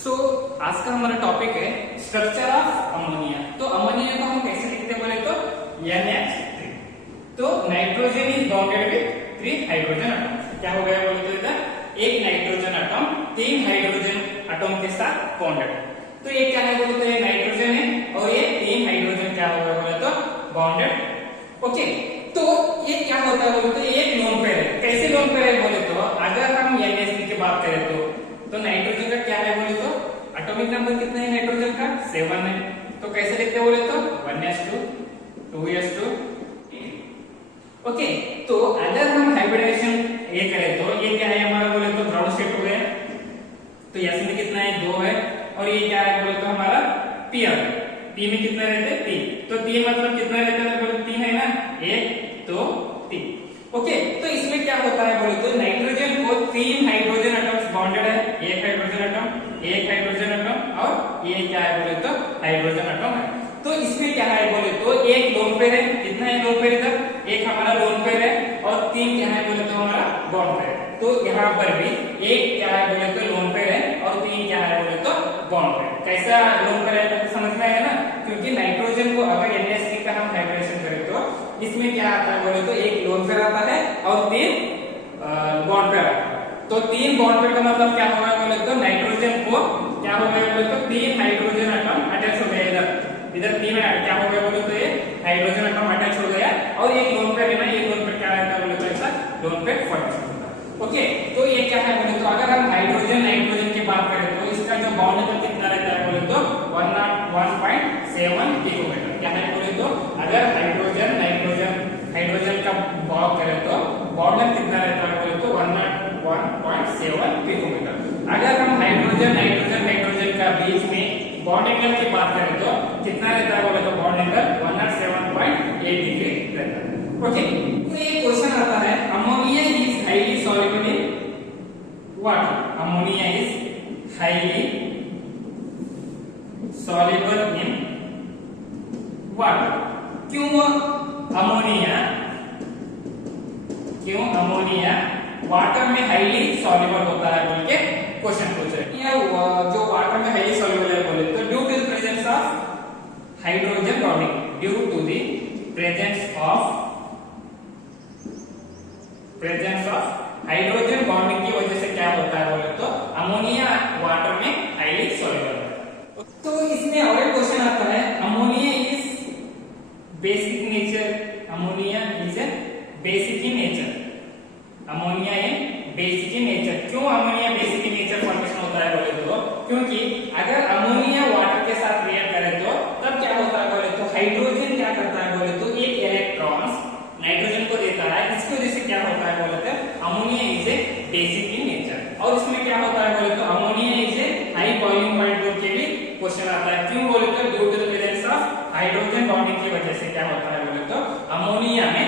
सो आज का हमारा टॉपिक है स्ट्रक्चर ऑफ अमोनिया। तो अमोनिया को हम कैसे लिखते हैं बोले तो NH3। तो nitrogen is bonded with 3 hydrogen atoms. क्या हो गया बोले तो इधर एक नाइट्रोजन एटम 3 हाइड्रोजन एटम के साथ बॉन्डेड। तो ये क्या है बोले तो ये नाइट्रोजन है और ये 3 हाइड्रोजन क्या हो गया बोले तो बॉन्डेड। ओके, तो ये क्या होता है बोले तो ये एक लोन पेयर है। कैसे लोन पेयर है बोले तो अगर हम NH3 की बात करें तो नाइट्रोजन का क्या है बोले तो एटॉमिक नंबर कितना है नाइट्रोजन का 7 है। तो कैसे लिखते हैं बोले तो 1s2 2s2। ओके, तो अगर हम हाइब्रिडाइजेशन ये करें तो ये क्या है हमारा बोले तो ग्राउंड स्टेट हो गया। तो यहाँ में कितना है 2 है और ये क्या है बोले तो हमारा p है। p में कितना रहते हैं 3। तो 3 मतलब कितना रहता है बोले 3 है ना, 1 2 3। ओके, तो इसमें क्या होता है बोले तो नाइट्रोजन को 3 हाइड्रोजन एटम्स बॉन्डेड है, एक हाइड्रोजन एटम और ये क्या है बोले तो हाइड्रोजन एटम है। तो इसमें क्या है बोले तो एक लोन पेयर है। कितना है लोन पेयर इधर, एक हमारा लोन पेयर है और 3 क्या है बोले तो हमारा बॉन्ड पेयर है। तो यहाँ पर भी एक क्या है बोले तो लोन पेयर है और 3 क्या है बोले तो बॉन्ड पेयर। कैसा लोन पेयर है तो समझ में आएगा ना, क्योंकि नाइट्रोजन को अगर NH3 का हम हाइब्रिडेशन करें तो इसमें क्या आता है बोले तो एक लोन पेयर आता है और 3 बॉन्ड पेयर आता है। तो 3 बॉन्ड पेयर का मतलब क्या होगा बोले तो नाइट्रोजन को क्या हो गया बोले तो 3 हाइड्रोजन एटम अटैच हो गया इधर 3 क्या हो गया बोले तो ये हाइड्रोजन एटम अटैच हो गया और एक लोन पेयर है ना, ये लोन पेयर क्या रहता है बोले तो ऐसा लोन पेयर फॉर्मेशन होता है। ओके, तो ये क्या है बोले तो अगर हम हाइड्रोजन नाइट्रोजन की बात करें तो इसका जो बॉन्ड नंबर कितना रहता है बोले तो 101.7 पिकोमीटर। क्या है बोले तो अगर हाइड्रोजन नाइट्रोजन हाइड्रोजन का बात करें तो बॉन्ड नंबर कितना रहता है बोले तो 101.7 पिकोमीटर। अगर हम हाइड्रोजन नाइट्रोजन हाइड्रोजन का बीच में बॉन्ड एंगल की बात करें तो कितना रहता है बोले तो बॉन्ड एंगल 107.8 डिग्री रहता है। ओके, तो ये क्वेश्चन आता है ammonia is highly soluble in water. Ammonia is highly soluble in water. क्यों अमोनिया वाटर में हाईली सॉल्युबल होता है बोल के क्वेश्चन पूछ रहे हैं। जो वाटर में हाईली सॉल्युबल है बोले तो due to the presence of hydrogen bonding, due to the presence of hydrogen bonding की वजह से क्या होता है बोले तो अमोनिया वाटर में हाईली सॉल्युबल है। तो इसमें और एक क्वेश्चन आता है ammonia is basic nature. Ammonia is a basic in nature. Ammonia a basic in nature. क्यों ammonia basic in nature formation होता है बोले तो क्योंकि अगर अमोनिया वाटर के साथ रिएक्ट करे तो तब क्या होता है बोले तो हाइड्रोजन क्या करता है बोले तो एक इलेक्ट्रॉन्स नाइट्रोजन को देता है। इसकी वजह से क्या होता है बोले तो ammonia is a basic in nature. और इसमें क्या होता है बोले तो ammonia is a high boiling point बोल के भी क्वेश्चन आता है। क्यों बोले तो due to the presence of hydrogen bonding की वजह से क्या होता है बोले तो अमोनिया में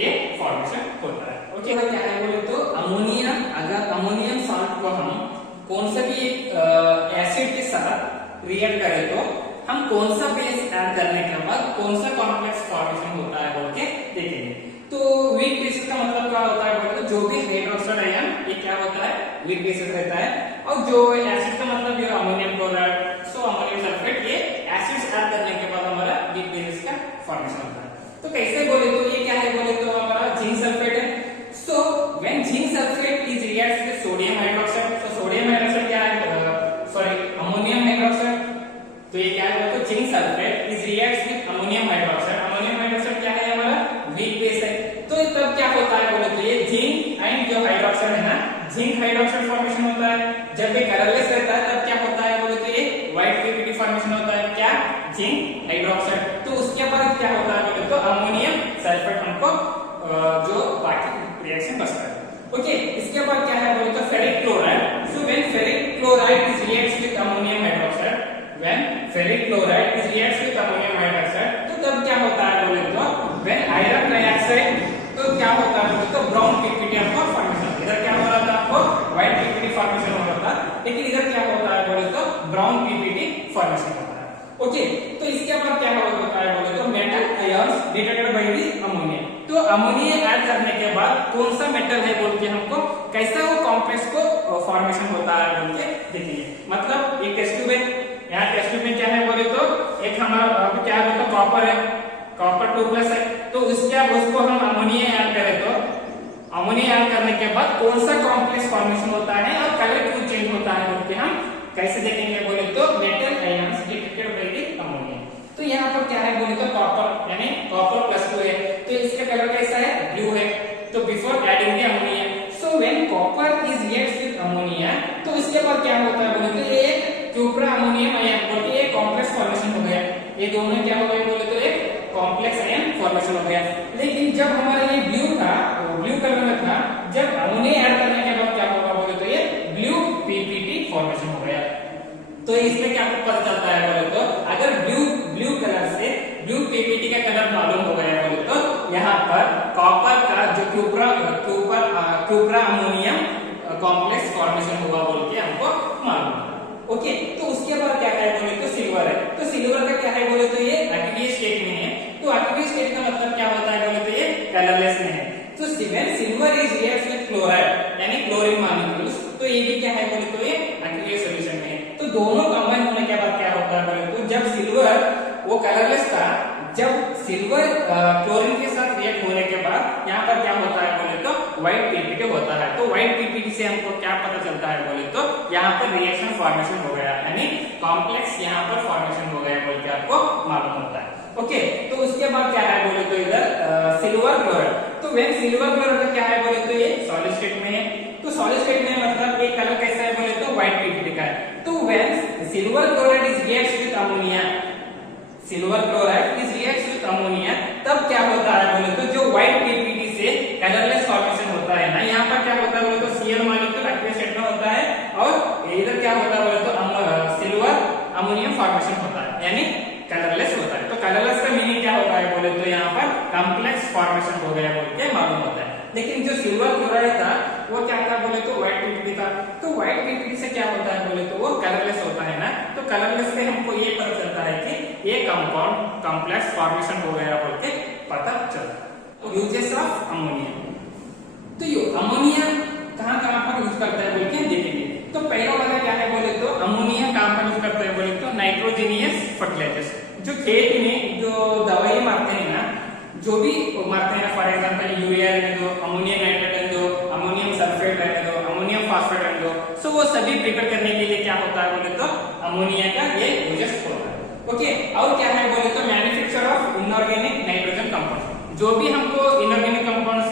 ये फॉर्मेशन होता है। ओके, क्या है बोले तो अमोनिया, अगर अमोनियम सॉल्ट को हम कौन सा भी एसिड के साथ रिएक्ट करें तो हम कौन सा बेस ऐड करने के बाद कौन सा कॉम्प्लेक्स फॉर्मेशन होता है बोल के देखेंगे। तो वीक बेसिस का मतलब क्या होता है बोले तो जो भी हाइड्रोक्साइड आयन ये क्या होता है वीक बेसिस रहता है। और जो एसिड का मतलब ये ammonium chloride so ammonium sulphate ये एसिड्स ऐड करने के बाद हमारा वीक बेसिस का फॉर्मेशन होता है। तो कैसे बोले तो ये क्या है बोले तो हमारा जिंक सल्फेट है। So when zinc sulphate is reacts with sodium hydroxide, तो सोडियम हाइड्रोक्साइड क्या है अमोनियम हाइड्रोक्साइड। तो ये क्या है तो zinc sulphate is reacts with ammonium hydroxide. Ammonium hydroxide क्या है हमारा वीक बेस है। तो तब क्या होता है बोले तो ये जिंक एंड जो हाइड्रोक्साइड है ना, जिंक हाइड्रोक्साइड फॉर्मेशन होता है। जब ये कलरलेस रहता है तब क्या होता है बोले तो ये व्हाइट पीपीटी फॉर्मेशन होता है। क्या जिंक हाइड्रोक्साइड। तो उसके बाद क्या होता है बोले तो अमोनियम सल्फेट हमको जो बाकी रिएक्शन बचता है। ओके, इसके बाद क्या है बोले तो ferric chloride. So when ferric chloride is reacts with ammonium hydroxide, when ferric chloride is reacts with ammonium hydroxide, तो तब क्या होता है बोले तो व्हेन आयरन डाइऑक्साइड, तो क्या होता है बोले तो ब्राउन पीपीटी आपको फॉर्मेशन। इधर क्या हो रहा था आपको व्हाइट पीपीटी फॉर्मेशन हो रहा था, लेकिन इधर क्या होता है बोले तो ब्राउन पीपीटी फॉर्मेशन होता है। ओके, तो इसके बाद क्या होता है बोले तो metal ions detected by the ammonia. तो अमोनिया ऐड करने के बाद कौन सा मेटल है बोल के हमको कैसा वो कॉम्प्लेक्स को फॉर्मेशन होता है बोल के देखेंगे। मतलब एक कॉपर है, कॉपर 2+ है, तो उसको हम अमोनिया ऐड करें तो अमोनिया ऐड करने के बाद कौन सा कॉम्प्लेक्स फॉर्मेशन होता है और कलर क्यों चेंज होता है बोल के हम कैसे देखेंगे बोले तो metal ions detected by the ammonia. तो यहाँ पर क्या है बोले तो कॉपर यानी कॉपर +2 है, तो इसका कलर कैसा है ब्लू है। तो before adding the ammonia, so when copper is reacts with ammonia, तो इसके बाद क्या होता है बोले तो एक क्यूप्रा अमोनियम आयन बोल के एक कॉम्प्लेक्स फॉर्मेशन हो गया। ये दोनों क्या हो गए बोले तो एक कॉम्प्लेक्स आयन फॉर्मेशन हो गया। लेकिन जब हमारा ये ब्लू था, ब्लू कलर में था, जब अमोनिया ऐड करने के बाद क्या होगा बोले तो ये ब्लू पीपीटी फॉर्मेशन हो गया। तो इसमें क्या पता चलता है बोले तो अगर ब्लू कलर से ब्लू पीपीटी का कलर मालूम हो गया बोले तो यहाँ पर कॉपर का जो क्यूप्रा अमोनियम कॉम्प्लेक्स फॉर्मेशन हुआ बोल के हमको मालूम है। ओके, तो उसके बाद क्या है बोले तो सिल्वर है। तो सिल्वर का क्या है बोले तो ये एक्वियस स्टेट में है। तो एक्वियस स्टेट का मतलब क्या होता है बोले तो ये कलरलेस में है। तो silver is reacts with chloride यानी क्लोरीन मॉलिक्यूल्स, तो ये भी क्या है बोले तो ये एक्वियस सॉल्यूशन में है। तो दोनों कंबाइन होने के बाद क्या होता है बोले तो जब सिल्वर वो कलरलेस था, जब सिल्वर क्लोरीन के साथ रिएक्ट होने के बाद यहाँ पर क्या होता है बोले तो व्हाइट पीपीटी होता है। तो व्हाइट पीपीटी से हमको क्या पता चलता है बोले तो यहाँ पर रिएक्शन फॉर्मेशन हो गया यानी कॉम्प्लेक्स यहाँ पर फॉर्मेशन हो गया बोल के आपको मालूम होता है। ओके, तो उसके बाद क्या है बोले तो इधर सिल्वर क्लोराइड। तो व्हेन सिल्वर क्लोराइड क्या है बोले तो ये सॉलिड स्टेट में है। तो सॉलिड स्टेट में मतलब एक कलर कैसा है बोले तो व्हाइट पीपीटी का है। तो when silver chloride is reacts with ammonia, silver chloride is reacts with ammonia, तब क्या होता है बोले तो जो व्हाइट पीपीटी से कलरलेस फॉर्मेशन होता है ना, यहाँ पर क्या होता है बोले तो Cl मॉलिक्यूल एक्वियस स्टेट में होता है और इधर क्या होता है बोले तो सिल्वर अमोनियम फॉर्मेशन होता है यानी कलरलेस होता है। तो कलरलेस का मीनिंग क्या होता है बोले तो यहाँ पर कॉम्प्लेक्स फॉर्मेशन हो गया बोल के मालूम होता है। लेकिन जो सिल्वर क्लोराइड था वो क्या था बोले तो व्हाइट पीपीटी था। तो व्हाइट पीपीटी से क्या होता है बोले तो वो कलरलेस होता है ना। तो कलरलेस से हमको ये पता चलता है कि ये कंपाउंड कॉम्प्लेक्स फॉर्मेशन हो गया बोल के पता चलता है। यूजेस ऑफ अमोनिया, तो ये अमोनिया कहाँ पर यूज करता है बोल के देखेंगे। तो पहला वाला क्या है बोले तो अमोनिया कहाँ पर यूज करता है बोले तो नाइट्रोजेनियस फर्टिलाइजर्स, जो खेत में जो दवाई मारते हैं ना, जो भी मारते हैं, फॉर एग्जांपल यूरिया रहने दो, अमोनियम नाइट्रेट रहने दो, अमोनियम सल्फेट रहने दो, अमोनियम फॉस्फेट रहने दो, सो वो सभी प्रिपेयर करने के लिए क्या होता है बोले तो अमोनिया का ये यूजेस होता है। ओके, और क्या है बोले तो manufacture of inorganic nitrogen compound, जो भी हमको इनऑर्गेनिक कंपाउंड्स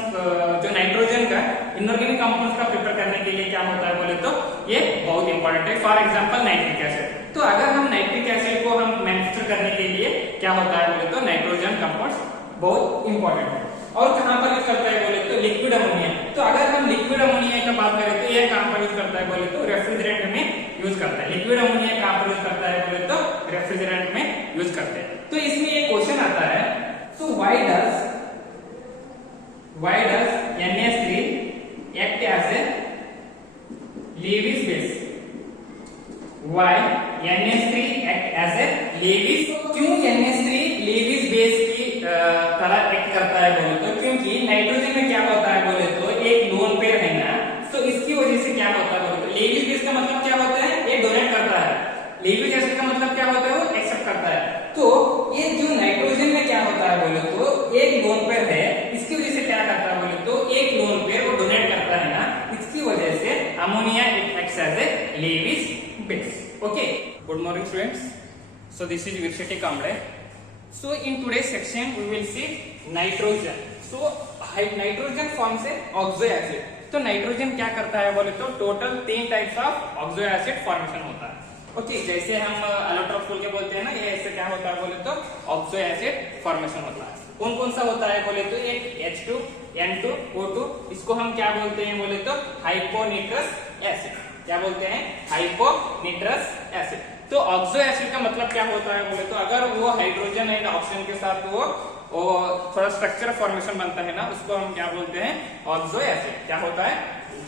जो नाइट्रोजन का इनऑर्गेनिक कंपाउंड्स का प्रिपेयर करने के लिए क्या होता है बोले तो ये बहुत इंपॉर्टेंट है। फॉर एग्जांपल नाइट्रिक एसिड, तो अगर हम नाइट्रिक एसिड को हम मैन्युफैक्चर करने के लिए क्या होता है बोले तो नाइट्रोजन कंपाउंड्स बहुत इंपॉर्टेंट है। और कहाँ पर यूज करता है बोले तो लिक्विड अमोनिया। तो अगर हम लिक्विड अमोनिया की बात करें तो ये कहाँ पर यूज करता है बोले तो रेफ्रिजरेंट में यूज करता है। लिक्विड अमोनिया कहाँ पर यूज करता है बोले तो रेफ्रिजरेंट में यूज करते हैं। तो इसमें एक क्वेश्चन आता है, so why does NH3 act as a Lewis base? Why NH3 act as a Lewis? क्यों NH3 Lewis base की तरह एक्ट करता है बोले तो क्योंकि नाइट्रोजन में क्या होता है बोले तो एक लोन पेयर है ना, तो इसकी वजह से क्या होता है बोले तो लेविस बेस का मतलब क्या होता है, ये डोनेट करता है। लेविस एसिड का मतलब क्या होता है, वो एक्सेप्ट करता है। तो ये जो नाइट्रोजन में क्या होता है बोले तो एक लोन पेयर है, इसकी वजह से क्या करता है बोले तो एक लोन पेयर वो डोनेट करता है ना, इसकी वजह से ammonia it acts as a Lewis base. Okay, good morning students, so this is Virsheti Kamble. So in today's section we will see nitrogen. So nitrogen forms a oxo acid. तो nitrogen क्या करता है बोले तो total 3 types of oxo acid formation होता है। Okay, जैसे हम अलोट्रोप खोल के बोलते हैं ना, ये ऐसे क्या होता है बोले तो ऑक्सो एसिड फॉर्मेशन होता है। कौन कौन सा होता है बोले तो एक H2, N2, O2, इसको हम क्या बोलते हैं बोले तो हाइपोनिट्रस एसिड। क्या बोलते हैं, हाइपोनिट्रस एसिड। तो ऑक्सो एसिड का मतलब क्या होता है बोले तो अगर वो हाइड्रोजन एंड ऑक्सीजन के साथ वो थोड़ा स्ट्रक्चर फॉर्मेशन बनता है ना, उसको हम क्या बोलते हैं, ऑक्सो एसिड। क्या होता है,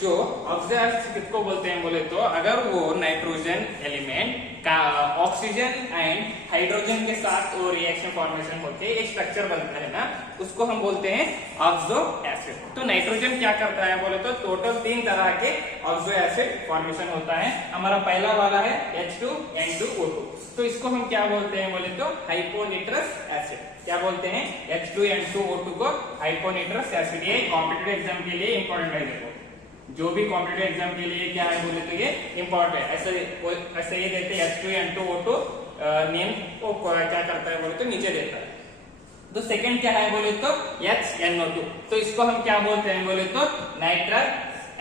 जो ऑक्सीजन किसको बोलते हैं बोले तो अगर वो नाइट्रोजन एलिमेंट का ऑक्सीजन एंड हाइड्रोजन के साथ वो रिएक्शन फॉर्मेशन होते हैं, एक स्ट्रक्चर बनता है ना, उसको हम बोलते हैं ऑक्सो एसिड। तो नाइट्रोजन क्या करता है बोले तो टोटल 3 तरह के ऑक्सो एसिड फॉर्मेशन होता है। हमारा पहला वाला है H2N2O2, तो इसको हम क्या बोलते हैं बोले तो हाइपोनिट्रस एसिड। क्या बोलते हैं? H2N2O2 को हाइपोनिट्रस एसिड। ये कॉम्पिटिटिव एग्जाम के लिए इंपॉर्टेंट है। देखो जो भी कॉम्पिटिटिव एग्जाम के लिए क्या है बोले तो ये इंपॉर्टेंट है। ऐसे ये देते हैं H2N2O2 नेम को क्या करता है बोले तो नीचे देता है। तो सेकंड क्या है बोले तो HNO2, तो इसको हम क्या बोलते हैं बोले तो नाइट्रस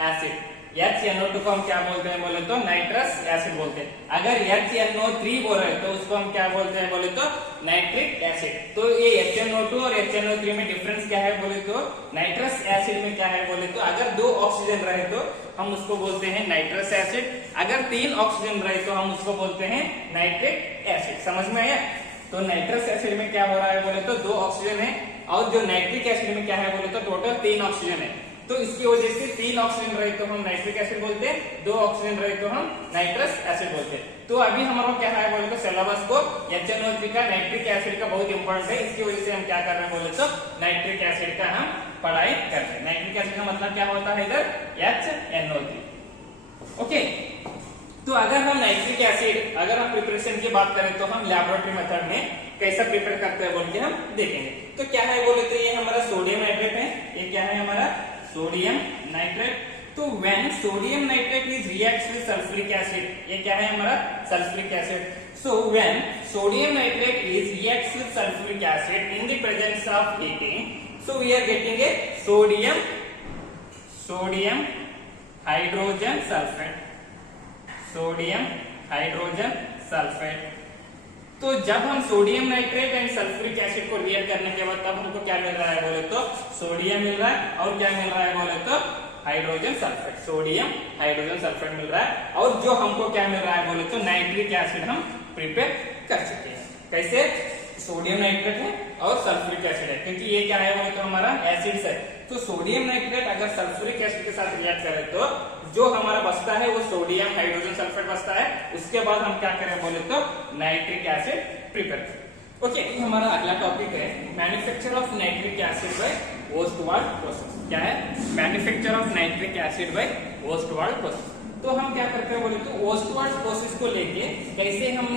एसिड। HNO2 को हम क्या बोलते हैं बोले तो नाइट्रस एसिड बोलते हैं। अगर HNO3 बोल रहे तो उसको हम क्या बोलते हैं बोले तो नाइट्रिक एसिड। तो ये HNO2 और HNO3 में डिफरेंस क्या है बोले तो नाइट्रस एसिड में क्या है बोले तो अगर 2 ऑक्सीजन रहे तो हम उसको बोलते हैं नाइट्रस एसिड, अगर 3 ऑक्सीजन रहे तो हम उसको बोलते हैं नाइट्रिक एसिड। समझ में आया? तो नाइट्रस एसिड में क्या हो रहा है बोले तो 2 ऑक्सीजन है, और जो नाइट्रिक एसिड में क्या है बोले तो टोटल 3 ऑक्सीजन है। तो इसकी वजह से 3 ऑक्सीजन रहे तो हम नाइट्रिक एसिड बोलते हैं, 2 ऑक्सीजन रहे तो हम नाइट्रस एसिड बोलते हैं। तो अभी हमारा क्या है बोले तो सिलेबस को HNO3 का नाइट्रिक एसिड का बहुत इंपॉर्टेंट है, इसकी वजह से हम क्या कर रहे हैं बोले तो नाइट्रिक एसिड का हम पढ़ाई कर रहे हैं। नाइट्रिक एसिड का मतलब क्या होता है इधर HNO3। ओके, तो अगर हम नाइट्रिक एसिड अगर हम प्रिपरेशन की बात करें तो हम लैबोरेटरी मेथड में कैसा प्रिपेयर करते हैं बोल के हम देखेंगे। तो क्या है बोले तो ये हमारा सोडियम नाइट्रेट है। ये क्या है हमारा सोडियम नाइट्रेट। तो when sodium nitrate is reacts with sulphuric acid, ये क्या है हमारा sulphuric acid. So when sodium nitrate is reacts with sulphuric acid in the presence of heating, so we are getting a sodium hydrogen sulphate, sodium hydrogen sulphate. तो जब हम sodium nitrate and sulphuric acid को react करने के बाद तब हमको क्या मिल रहा है बोले तो सोडियम मिल रहा है, और क्या मिल रहा है बोले तो hydrogen sulphate, sodium hydrogen sulphate मिल रहा है। और जो हमको क्या मिल रहा है बोले तो नाइट्रिक एसिड हम प्रिपेयर कर चुके हैं। कैसे? सोडियम नाइट्रेट है और सल्फ्यूरिक एसिड है, क्योंकि ये क्या है बोले तो हमारा एसिड्स है। तो सोडियम नाइट्रेट अगर सल्फ्यूरिक एसिड के साथ रिएक्ट करे तो जो हमारा बचता है वो सोडियम हाइड्रोजन सल्फेट बचता है। उसके बाद हम क्या करें बोले तो नाइट्रिक एसिड प्रिपेयर करें। ओके, हमारा अगला टॉपिक है manufacture of nitric acid by Ostwald process. क्या है? Manufacture of nitric acid by Ostwald process. तो हम क्या करते हैं बोले तो ओस्टवार्ड प्रोसेस को लेके कैसे हम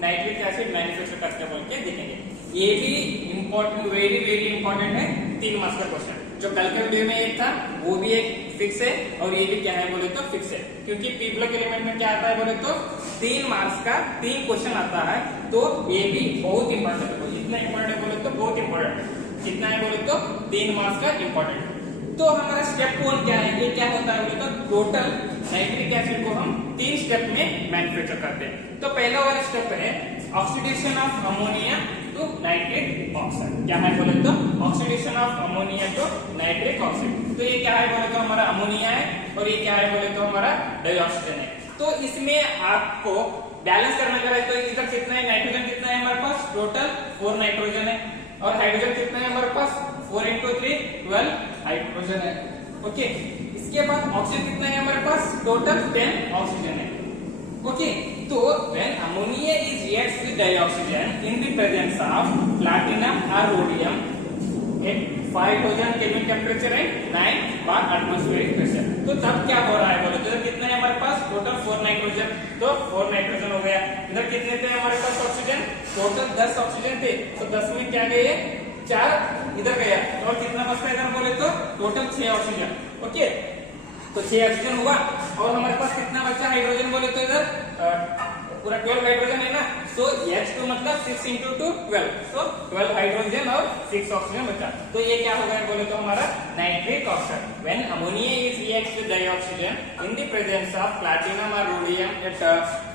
नाइट्रिक एसिड मैन्युफैक्चर करते हैं बोल के देखेंगे। ये भी इम्पोर्टेंट, वेरी वेरी इंपॉर्टेंट है, 3 मार्क्स का क्वेश्चन। जो कल के वीडियो में एक था वो भी एक फिक्स है, और ये भी क्या है बोले तो फिक्स है, क्योंकि पीपल एलिमेंट में क्या आता है बोले तो 3 मार्क्स का 3 क्वेश्चन आता है। तो ये भी बहुत इंपॉर्टेंट है, इतना इंपॉर्टेंट है बोले तो बहुत इंपॉर्टेंट। कितना है बोले तो 3 मार्क्स का इंपॉर्टेंट। तो हमारा स्टेप 1 क्या है? ये क्या होता है बोले तो टोटल नाइट्रिक एसिड को हम 3 स्टेप में मैन्युफैक्चर करते हैं। तो पहला वाला स्टेप है oxidation of ammonia to nitric oxide. क्या है बोले तो oxidation of ammonia to nitric oxide. तो ये क्या है बोले तो हमारा अमोनिया है, और ये क्या है बोले तो हमारा डाइऑक्सीजन है। तो इसमें आपको बैलेंस करना है, तो इधर कितना है नाइट्रोजन कितना है हमारे पास, टोटल 4 नाइट्रोजन है, और हाइड्रोजन कितना है हमारे पास 4 into 3 12 हाइड्रोजन है। ओके, इसके बाद ऑक्सीजन कितना है हमारे पास, टोटल 10 ऑक्सीजन है। ओके, तो when ammonia is reacts with dioxygen in the presence of platinum or rhodium at 5000 Kelvin temperature and 9 bar atmospheric pressure, तो तब क्या हो रहा है बोले तो कितना है हमारे पास टोटल 4 नाइट्रोजन, तो 4 नाइट्रोजन हो गया। इधर कितने थे हमारे पास ऑक्सीजन, टोटल 10 ऑक्सीजन थे, तो 10 में क्या गए 4 इधर गया, और कितना बचता है इधर बोले तो टोटल 6 ऑक्सीजन। ओके, तो 6 ऑक्सीजन हुआ, और हमारे पास कितना बचा हाइड्रोजन बोले तो इधर पूरा 12 हाइड्रोजन है ना। सो H2 मतलब 6 into 2 12, सो 12 हाइड्रोजन और 6 ऑक्सीजन बचा। तो ये क्या हो गया बोले तो हमारा nitric oxide. When ammonia is reacts with dioxygen in the presence of platinum और rhodium at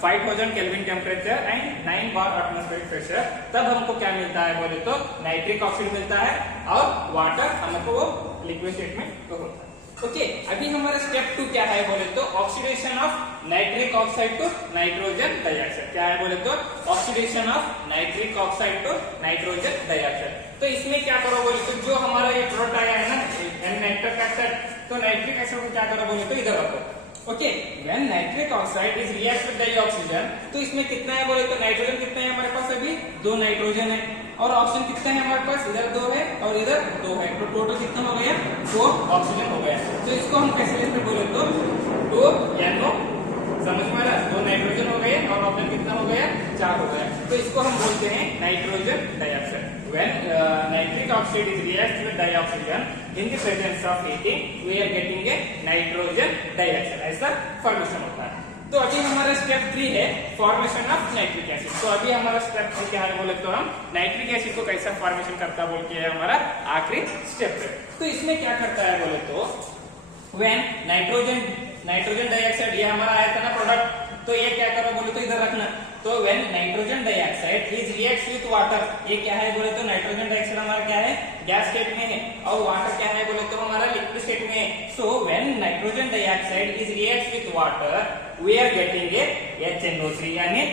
5000 kelvin temperature and 9 bar atmospheric pressure, तब हमको क्या मिलता है बोले तो नाइट्रिक ऑक्साइड मिलता है, और वाटर हमको वो लिक्विड स्टेट में तो होता है। ओके, अभी हमारा स्टेप 2 क्या है बोले तो oxidation of nitric oxide to nitrogen dioxide. क्या है बोले तो oxidation of nitric oxide to nitrogen dioxide. तो इसमें क्या करो बोले तो जो हमारा ये प्रोडक्ट आया है ना नाइट्रिक ऑक्साइड, तो नाइट्रिक एसिड को क्या करो बोले तो इधर रखो। Okay, when nitric oxide is react with dioxygen, तो इसमें कितना है बोले तो नाइट्रोजन कितना है हमारे पास, अभी 2 नाइट्रोजन है, और ऑक्सीजन कितना है हमारे पास, इधर 2 है और इधर 2 है, तो टोटल कितना हो गया, 4 ऑक्सीजन हो गया। तो इसको हम कैसे लिखते बोले तो 2NO, समझ में आ रहा, 2 नाइट्रोजन हो गए और ऑक्सीजन कितना हो गया, 4 हो गया। तो इसको हम बोलते हैं nitrogen dioxide. When nitric oxide is reacts with dioxygen in the presence of heating, we are getting a nitrogen dioxide, ऐसा फॉर्मेशन होता है। तो अभी हमारा स्टेप 3 है फॉर्मेशन ऑफ नाइट्रिक एसिड। तो अभी हमारा स्टेप 3 क्या है बोले तो हम नाइट्रिक एसिड को कैसा फॉर्मेशन करता बोल के हमारा आखिरी स्टेप है। तो इसमें क्या करता है बोले तो when नाइट्रोजन डाइऑक्साइड, ये हमारा आया था ना प्रोडक्ट, तो ये क्या करो बोले तो इधर रखना। तो when nitrogen dioxide is reacts with water, ये क्या है बोले तो नाइट्रोजन डाइऑक्साइड हमारा क्या है, गैस स्टेट में है, और वाटर क्या है बोले तो हमारा लिक्विड स्टेट में है। So when nitrogen dioxide is reacts with water, we are getting a HNO3 यानी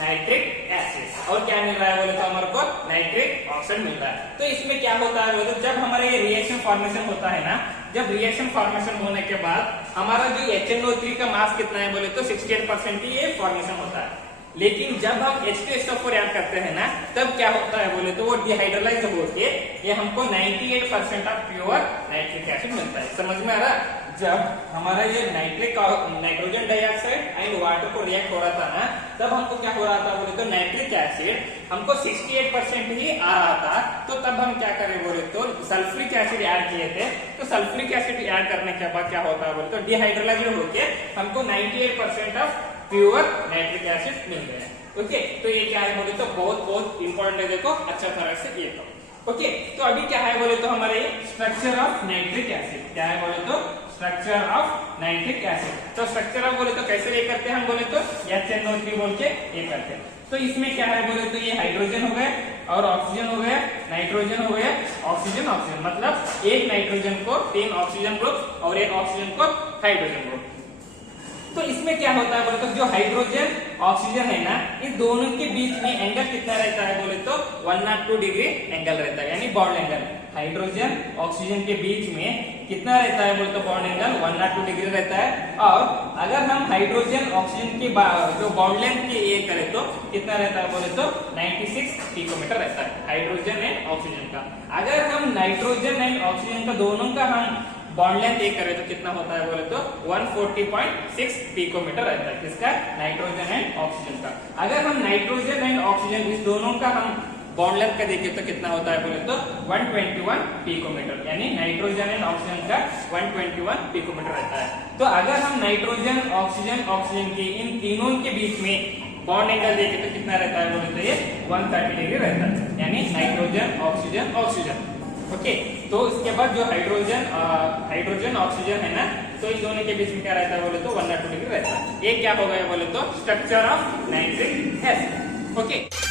नाइट्रिक एसिड, और क्या मिल रहा है बोले तो हमारे को नाइट्रिक ऑक्साइड मिल रहा है। तो इसमें क्या होता है बोले तो जब हमारा ये रिएक्शन फॉर्मेशन होता है ना, जब रिएक्शन फॉर्मेशन होने के बाद हमारा जो HNO3 का मास कितना है बोले तो 68% ही ये फॉर्मेशन होता है। लेकिन जब हम H2SO4 ऐड करते हैं ना, तब क्या होता है बोले तो वो डिहाइड्रोलाइज होके ये हमको 98% ऑफ प्योर नाइट्रिक एसिड मिलता है। समझ में आ रहा, जब हमारा ये नाइट्रोजन डाइऑक्साइड एंड वाटर को रिएक्ट हो रहा था ना, तब हमको क्या हो रहा था बोले तो नाइट्रिक एसिड हमको 68% ही आ रहा था। तो तब हम क्या करें बोले तो सल्फ्यूरिक एसिड ऐड किए थे। तो सल्फ्यूरिक एसिड ऐड करने के बाद क्या होता है बोले तो डिहाइड्रोलाइज होके हमको 98% ऑफ प्योर नाइट्रिक एसिड मिल गया। ओके, तो ये क्या है बोले तो बहुत इंपॉर्टेंट है, देखो अच्छा तरह से ये तो। ओके, तो अभी क्या है बोले तो हमारे स्ट्रक्चर ऑफ नाइट्रिक एसिड, क्या है बोले तो स्ट्रक्चर ऑफ नाइट्रिक एसिड। तो स्ट्रक्चर ऑफ बोले तो कैसे ये करते हैं हम बोले तो HNO3 बोल के ये करते हैं। तो इसमें क्या है बोले तो ये हाइड्रोजन हो गया और ऑक्सीजन हो गया, नाइट्रोजन हो गया, ऑक्सीजन ऑक्सीजन, मतलब एक नाइट्रोजन को 3 ऑक्सीजन ग्रुप और एक ऑक्सीजन को हाइड्रोजन ग्रुप। तो इसमें क्या होता है बोले तो जो हाइड्रोजन ऑक्सीजन है ना, इस दोनों के बीच में एंगल कितना रहता है बोले तो 102 डिग्री एंगल रहता है, यानी बॉन्ड एंगल। हाइड्रोजन ऑक्सीजन के बीच में कितना रहता है बोले तो बॉन्ड एंगल 102 डिग्री रहता है। और अगर हम हाइड्रोजन ऑक्सीजन की जो बॉन्ड लेंथ की ये करें तो कितना रहता है बोले तो 96 पिकोमीटर रहता है हाइड्रोजन एंड ऑक्सीजन का। अगर हम नाइट्रोजन एंड ऑक्सीजन का दोनों का हम बॉन्ड लेंथ एक करें तो कितना होता है बोले तो 140.6 पिकोमीटर रहता है, किसका, नाइट्रोजन एंड ऑक्सीजन का। अगर हम नाइट्रोजन एंड ऑक्सीजन इस दोनों का हम बॉन्ड लेंथ का देखें तो कितना होता है बोले तो 121 पिकोमीटर, यानी नाइट्रोजन एंड ऑक्सीजन का 121 पिकोमीटर रहता है। तो अगर हम नाइट्रोजन ऑक्सीजन के इन तीनों के बीच में बॉन्ड एंगल देखें तो कितना रहता है बोले तो ये 130 डिग्री रहता है, यानी नाइट्रोजन ऑक्सीजन। ओके, तो इसके बाद जो हाइड्रोजन ऑक्सीजन है ना, तो इन दोनों के बीच में क्या रहता है बोले तो 102 डिग्री रहता है। ये क्या हो गया बोले तो structure of nitric acid. Okay.